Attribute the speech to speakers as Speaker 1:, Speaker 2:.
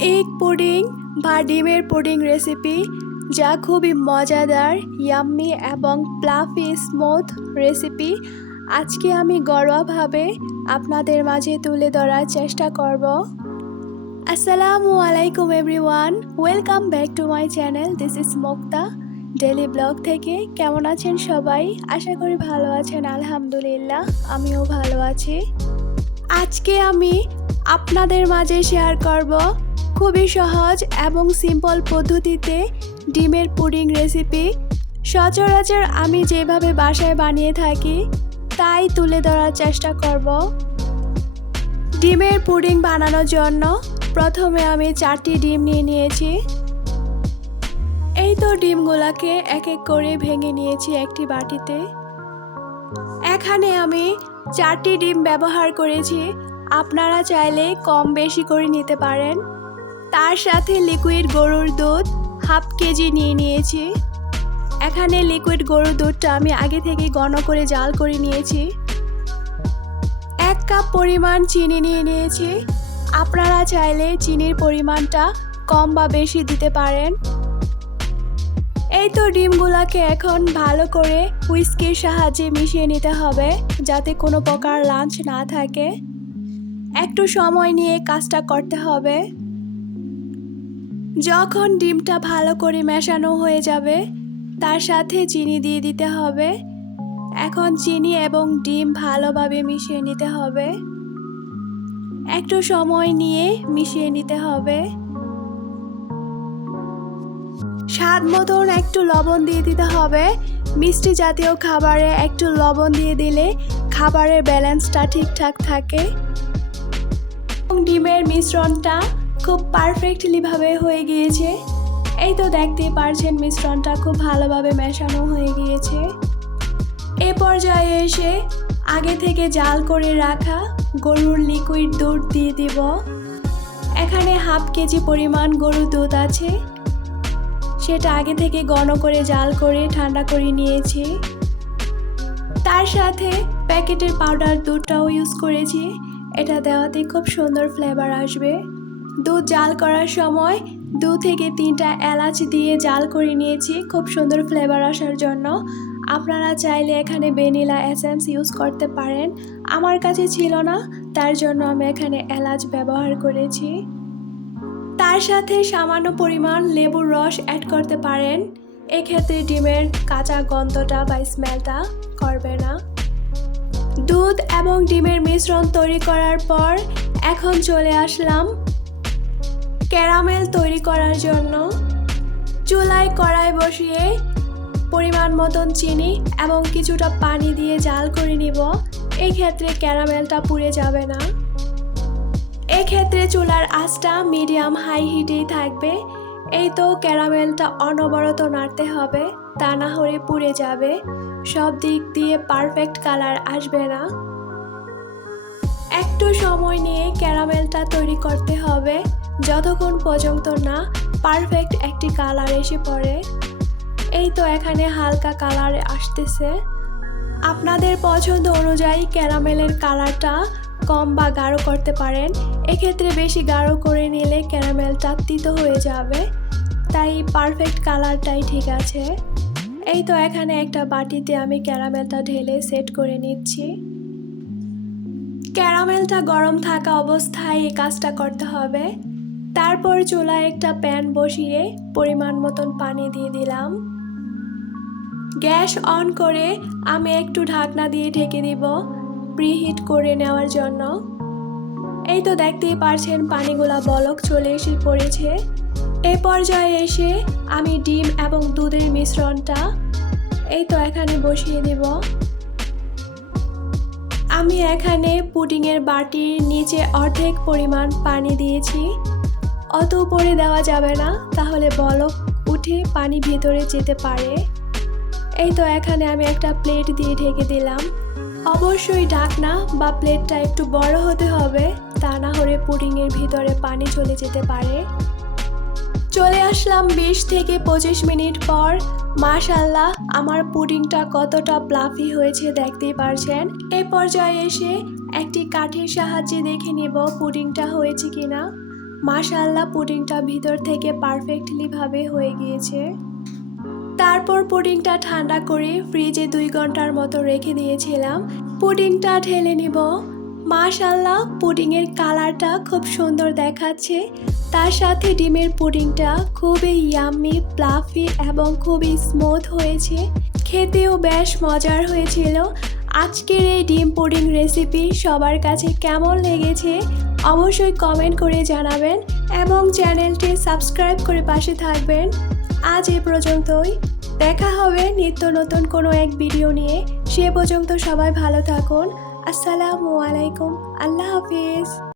Speaker 1: Egg pudding বা ডিমের pudding recipe যা খুবই মজাদার ইয়াম্মি এবং প্লাফি স্মুথ রেসিপি। আজকে আমি ঘরোয়াভাবে আপনাদের মাঝে তুলে ধরার চেষ্টা করব। আসসালামু আলাইকুম everyone, welcome back to my channel, this is Mukta daily blog থেকে। কেমন আছেন সবাই? আশা করি ভালো আছেন, আলহামদুলিল্লাহ, আমিও ভালো আছি। আজকে আমি আপনাদের মাঝে শেয়ার করব খুবই সহজ এবং সিম্পল পদ্ধতিতে ডিমের পুডিং রেসিপি সচরাচর আমি যেভাবে বাসায় বানিয়ে থাকি, তাই তুলে ধরার চেষ্টা করব। ডিমের পুডিং বানানোর জন্য প্রথমে আমি চারটি ডিম নিয়ে নিয়েছি। এই তো ডিমগুলোকে এক এক করে ভেঙে নিয়েছি একটি বাটিতে। এখানে আমি চারটি ডিম ব্যবহার করেছি। আপনারা চাইলে কম বেশি করে নিতে পারেন। তার সাথে লিকুইড গরুর দুধ হাফ কেজি নিয়ে নিয়েছি। এখানে লিকুইড গরুর দুধটা আমি আগে থেকে ঘন করে জাল করে নিয়েছি। এক কাপ পরিমাণ চিনি নিয়ে নিয়েছি। আপনারা চাইলে চিনির পরিমাণটা কম বা বেশি দিতে পারেন। এই তো ডিমগুলোকে এখন ভালো করে হুইস্কির সাহায্যে মিশিয়ে নিতে হবে, যাতে কোনো প্রকার লাঞ্চ না থাকে। একটু সময় নিয়ে কাজটা করতে হবে। যখন ডিমটা ভালো করে মেশানো হয়ে যাবে, তার সাথে চিনি দিয়ে দিতে হবে। এখন চিনি এবং ডিম ভালোভাবে মিশিয়ে নিতে হবে। একটু সময় নিয়ে মিশিয়ে নিতে হবে। স্বাদ মতন একটু লবণ দিয়ে দিতে হবে। মিষ্টি জাতীয় খাবারে একটু লবণ দিয়ে দিলে খাবারের ব্যালেন্সটা ঠিকঠাক থাকে। ডিমের মিশ্রণটা খুব পারফেক্টলিভাবে হয়ে গিয়েছে। এই তো দেখতেই পারছেন মিশ্রণটা খুব ভালোভাবে মেশানো হয়ে গিয়েছে। এ পর্যায়ে এসে আগে থেকে জাল করে রাখা গরুর লিকুইড দুধ দিয়ে দিব। এখানে হাফ কেজি পরিমাণ গরুর দুধ আছে। সেটা আগে থেকে ঘন করে জাল করে ঠান্ডা করে নিয়েছি। তার সাথে প্যাকেটের পাউডার দুধটাও ইউজ করেছি। এটা দেওয়াতে খুব সুন্দর ফ্লেভার আসবে। দুধ জাল করার সময় দু থেকে তিনটা এলাচ দিয়ে জাল করে নিয়েছি। খুব সুন্দর ফ্লেভার আসার জন্য। আপনারা চাইলে এখানে ভ্যানিলা এসেন্স ইউজ করতে পারেন। আমার কাছে ছিল না, তার জন্য আমি এখানে এলাচ ব্যবহার করেছি। তার সাথে সামান্য পরিমাণ লেবুর রস অ্যাড করতে পারেন। এক্ষেত্রে ডিমের কাঁচা গন্ধটা বা স্মেলটা করবে না। দুধ এবং ডিমের মিশ্রণ তৈরি করার পর এখন চলে আসলাম ক্যারামেল তৈরি করার জন্য চুলায় কড়াই বসিয়ে পরিমাণ মতন চিনি এবং কিছুটা পানি দিয়ে জাল করে নিব। এই ক্ষেত্রে ক্যারামেলটা পুড়ে যাবে না। এক্ষেত্রে চুলার আঁচটা মিডিয়াম হাই হিটেই থাকবে। এই তো ক্যারামেলটা অনবরত নাড়তে হবে, তা না হলে পুড়ে যাবে। সব দিক দিয়ে পারফেক্ট কালার আসবে না। একটু সময় নিয়ে ক্যারামেলটা তৈরি করতে হবে। যতক্ষণ পর্যন্ত না পারফেক্ট একটি কালার এসে পড়ে, এই তো এখানে হালকা কালার আসতেছে। আপনাদের পছন্দ অনুযায়ী ক্যারামেলের কালারটা কম বা গাঢ় করতে পারেন। এক্ষেত্রে বেশি গাঢ় করে নিলে ক্যারামেলটা তিতো হয়ে যাবে। তাই পারফেক্ট কালারটাই ঠিক আছে। এই তো এখানে একটা বাটিতে আমি ক্যারামেলটা ঢেলে সেট করে নিচ্ছি। ক্যারামেলটা গরম থাকা অবস্থায় এই কাজটা করতে হবে। তারপর চুলায় একটা প্যান বসিয়ে পরিমাণ মতন পানি দিয়ে দিলাম। গ্যাস অন করে আমি একটু ঢাকনা দিয়ে ঢেকে দিব প্রিহিট করে নেওয়ার জন্য। এই তো দেখতেই পারছেন পানিগুলা বলক চলে এসে পড়েছে। এ পর্যায়ে এসে আমি ডিম এবং দুধের মিশ্রণটা এই তো এখানে বসিয়ে দেব। আমি এখানে পুডিংয়ের বাটির নিচে অর্ধেক পরিমাণ পানি দিয়েছি। অত উপরে দেওয়া যাবে না। তাহলে বলক উঠে পানি ভেতরে যেতে পারে। এই তো এখানে আমি একটা প্লেট দিয়ে ঢেকে দিলাম। অবশ্যই ঢাকনা বা প্লেটটা একটু বড় হতে হবে, তা না হলে পুডিংয়ের ভিতরে পানি চলে যেতে পারে। চলে আসলাম বিশ থেকে পঁচিশ মিনিট পর। মাশাল্লাহ, আমার পুডিংটা কতটা প্লাফি হয়েছে দেখতেই পারছেন। এই পর্যায়ে এসে একটি কাঠের সাহায্যে দেখে নেব পুডিংটা হয়েছে কিনা। মাশাআল্লাহ পুডিংটা ভিতর থেকে পারফেক্টলি ভাবে হয়ে গিয়েছে। তারপর পুডিংটা ঠান্ডা করে ফ্রিজে দুই ঘণ্টার মতো রেখে দিয়েছিলাম। পুডিংটা ঢেলে নিব। মাশাল্লাহ পুডিংয়ের কালারটা খুব সুন্দর দেখাচ্ছে। তার সাথে ডিমের পুডিংটা খুবই ইয়াম্মি প্লাফি এবং খুবই স্মুথ হয়েছে। খেতেও বেশ মজার হয়েছিল। আজকের এই ডিম পুডিং রেসিপি সবার কাছে কেমন লেগেছে অবশ্যই কমেন্ট করে জানাবেন এবং চ্যানেলটি সাবস্ক্রাইব করে পাশে থাকবেন। আজ এ পর্যন্তই। দেখা হবে নিত্য নতুন কোনো এক ভিডিও নিয়ে। সে পর্যন্ত সবাই ভালো থাকুন। আসসালামু আলাইকুম। আল্লাহ হাফিজ।